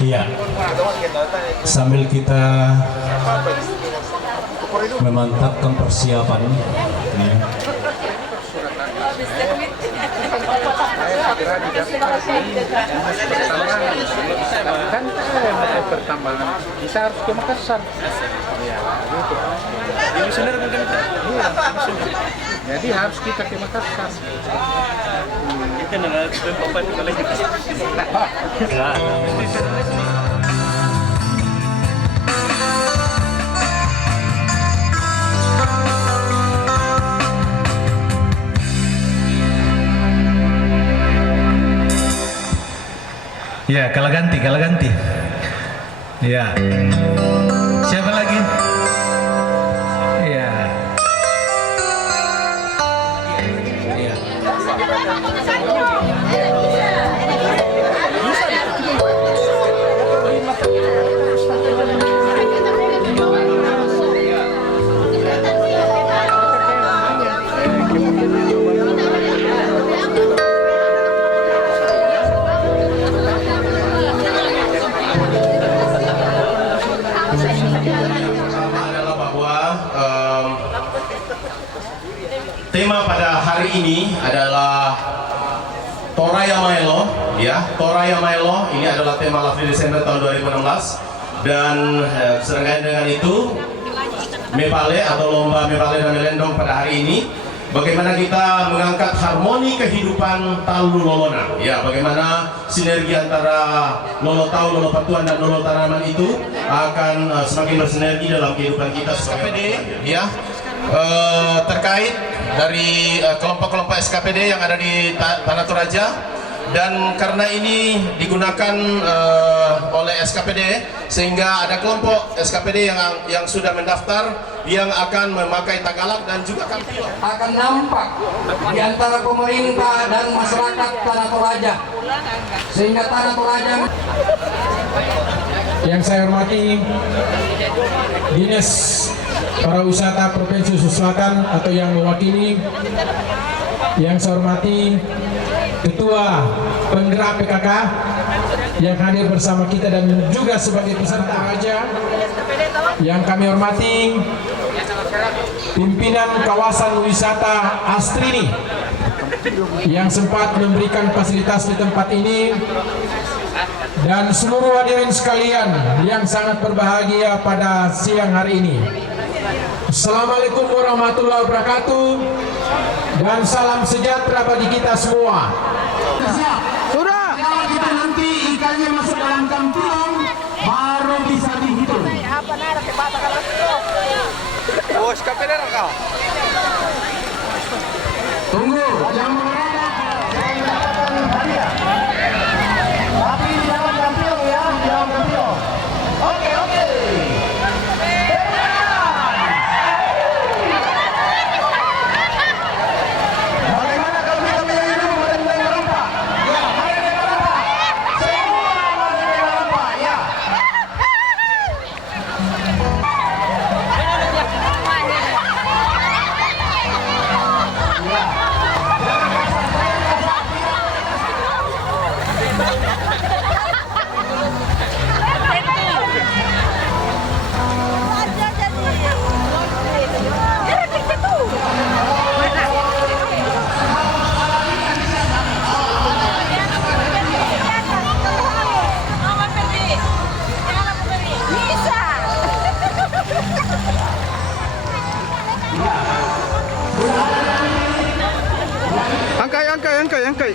Iya, sambil kita memantapkan persiapan ya. Kan pertambangan bisa harus ke Makassar. Ya, gitu. Misioner mungkin. Iya, jadi harus kita ke Makassar. Kita nggak tempat kalau kita. Ya, kalah ganti. Ya. Siapa lagi? Ya. Ya. Tema pada hari ini adalah Toraya Maelo, ya. Toraya Maelo ini adalah tema Lovely Desember tahun 2016 dan serangkaian dengan itu Mepale atau lomba Mepale dan Melendong pada hari ini. Bagaimana kita mengangkat harmoni kehidupan Talu Lolona, ya. Bagaimana sinergi antara Lolo Tau, Lolo Patuan dan Lolo Tanaman itu akan semakin bersinergi dalam kehidupan kita sebagai SKPD, ya. Terkait dari kelompok-kelompok SKPD yang ada di Tanah Toraja, dan karena ini digunakan oleh SKPD sehingga ada kelompok SKPD yang sudah mendaftar yang akan memakai Tagalog dan juga Kampilo. Akan nampak di antara pemerintah dan masyarakat Tanah Toraja, sehingga Tanah Toraja. Yang saya hormati Dinas Pariwisata Provinsi Sulawesi Selatan atau yang mewakili, yang saya hormati Ketua Penggerak PKK yang hadir bersama kita dan juga sebagai peserta aja, yang kami hormati pimpinan kawasan wisata Astrini yang sempat memberikan fasilitas di tempat ini, dan seluruh hadirin sekalian yang sangat berbahagia pada siang hari ini. Assalamualaikum warahmatullahi wabarakatuh dan salam sejahtera bagi kita semua. Sudah. Kalau kita nanti ikannya masuk dalam kampung, baru bisa dihitung. Oh, SKPD kau. Tunggu, jangan mengerak, jangan mendapatkan hadiah. Tapi di dalam kampung ya, di dalam kampung. Oke. Bagaimana kalau kita menyanyi dulu bareng-bareng merompak? Ya, mari kita merompak. Semua mari kita merompak, ya. Angkai.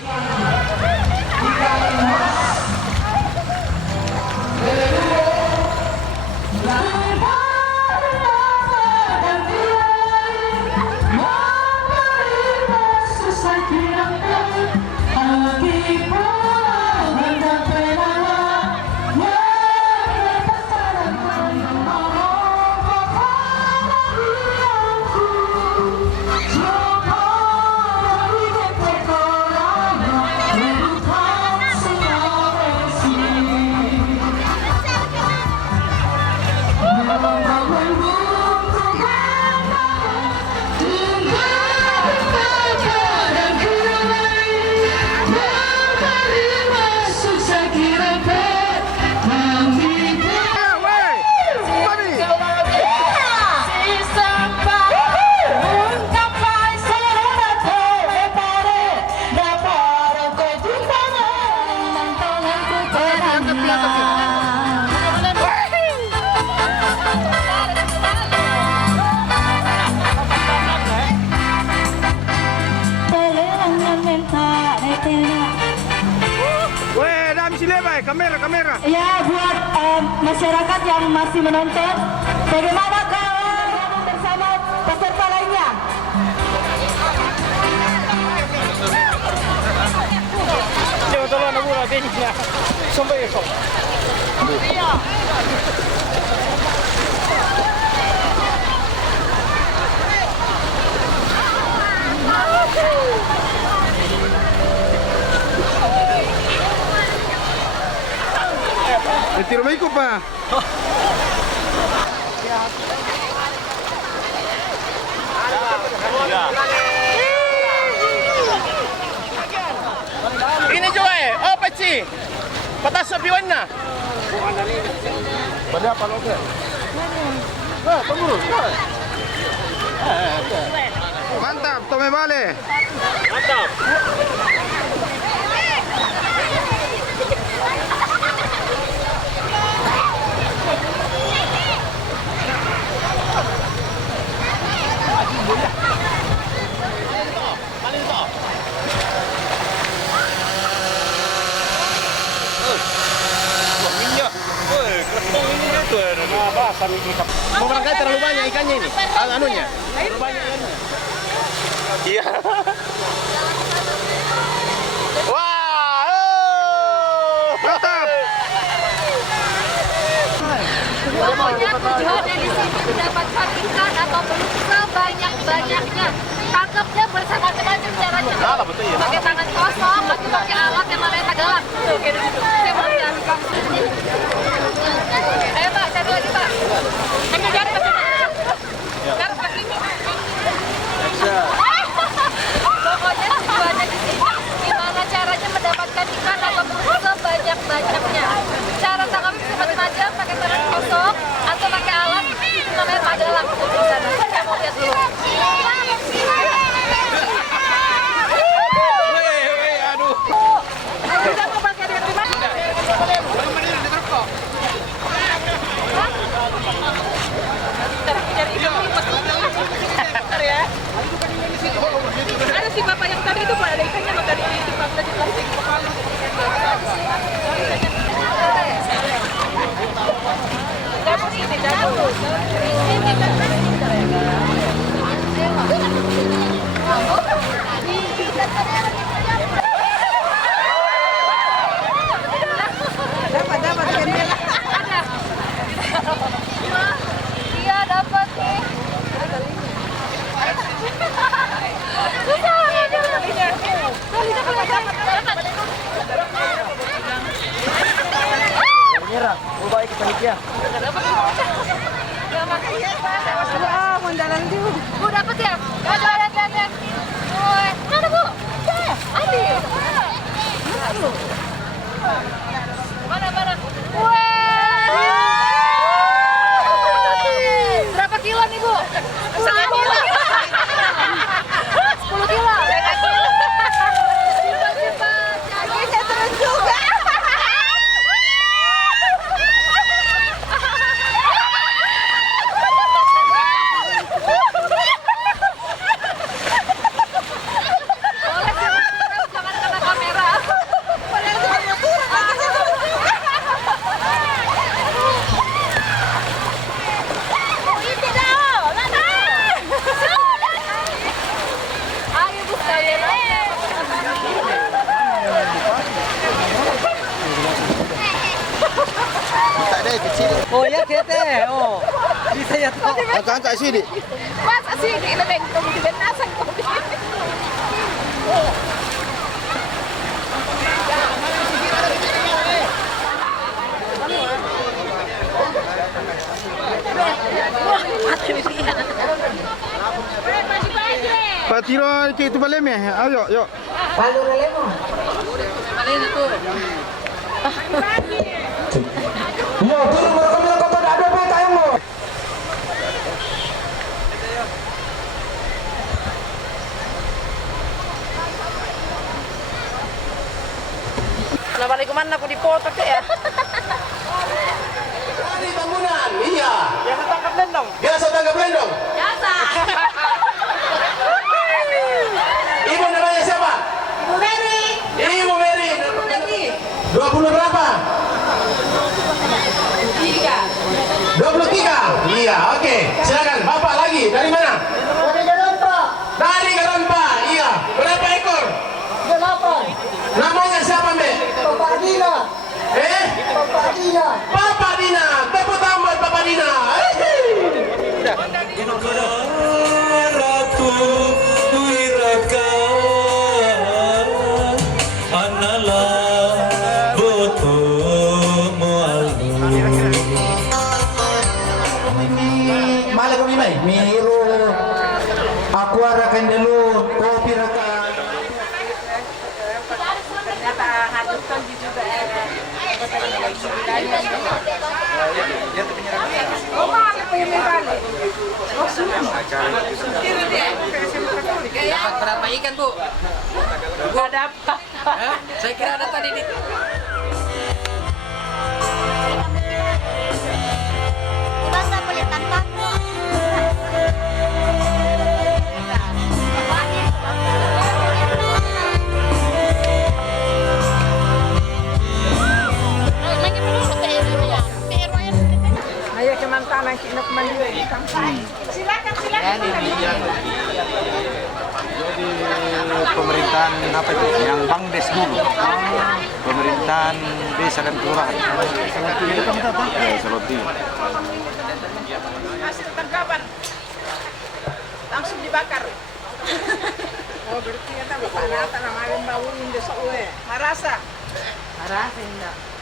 kamera. Ya, buat masyarakat yang masih menonton, bagaimana kalau gabung bersama peserta lainnya? Tiro ba iko pa? Ini juga oh peci. Patas sapiwan na. Bali apa lo ke? Tunggu. Mantap, tome vale. Mantap. Mau berangkat terlalu banyak ikannya ini, anunya. Terlalu banyak ikannya. Iya. Wah, Mantap. Pokoknya tujuannya di sini mendapatkan ikan atau belum sebanyak-banyaknya. Tangkapnya bersama macam caranya. betul ya. Pakai tangan kosong atau pakai alat yang namanya tagalang. Tuh, kayak gitu. Saya mau lihat. Ayo Pak, cari lagi Pak. Hanya cari Pak. Cari Pak ini. Pokoknya tujuannya di sini gimana caranya mendapatkan ikan atau belum sebanyak-banyaknya. Cara tangkapnya bisa macam-macam, pakai tangan kosong atau pakai alat itu namanya tagalang. Tuh, di sana. Saya mau lihat dulu. Ada si bapak yang tadi itu Pak, ada ikannya loh tadi di bangla di plastik. Dapur ini, dapur. Dapat ikannya. Ada. Iya dapat nih. Nyerah, mau baik ke panitia. Wah, mundalan juga. Bu dapat ya? Ada. Mana Bu? Adi. Mana? Wah. Berapa kilo nih Bu? 10 kilo. 10 kilo. Simpan. Saya terus juga. Oh ya kete, oh bisa ya toh. Angkat sini. Masa sih ini bengkong di benasan kopi. Pak Tiro ke itu balem ya. Ayo, yuk. Yo, turun merekam kota ada PKM lo. Nah balik kemana aku dipoto kek ya? Di bangunan, iya. Biasa tangkap lendong. Biasa tangkap lendong. Biasa. Ibu namanya siapa? Bu Mary. Ibu Mary. 20 berapa? iya. Oke, silakan. Bapak lagi. Dari mana? Dari Garampa. Dari Garampa. Iya. Berapa ekor? 8. Namanya siapa, Mbak? Bapak Dina. Bapak Dina. Papa Dina. Tepuk tangan buat Papa Dina. Ratu wiraka anala boto moalu. Malah kami mai. Miru. Aku arakan dulu kopi raka. Ternyata hajutkan juga oh mana pengen balik oh sudah dapat berapa ikan bu? Gak dapat saya kira ada tadi di Basta boleh tantang. ayo kemantanan kita mandiri silakan Pemerintahan apa itu? Yang Bang Des dulu. Pemerintahan desa dan kelurahan. Saloti. hasil tangkapan langsung dibakar oh berarti kita bukan rata nama bau ini desa uwe marasa enggak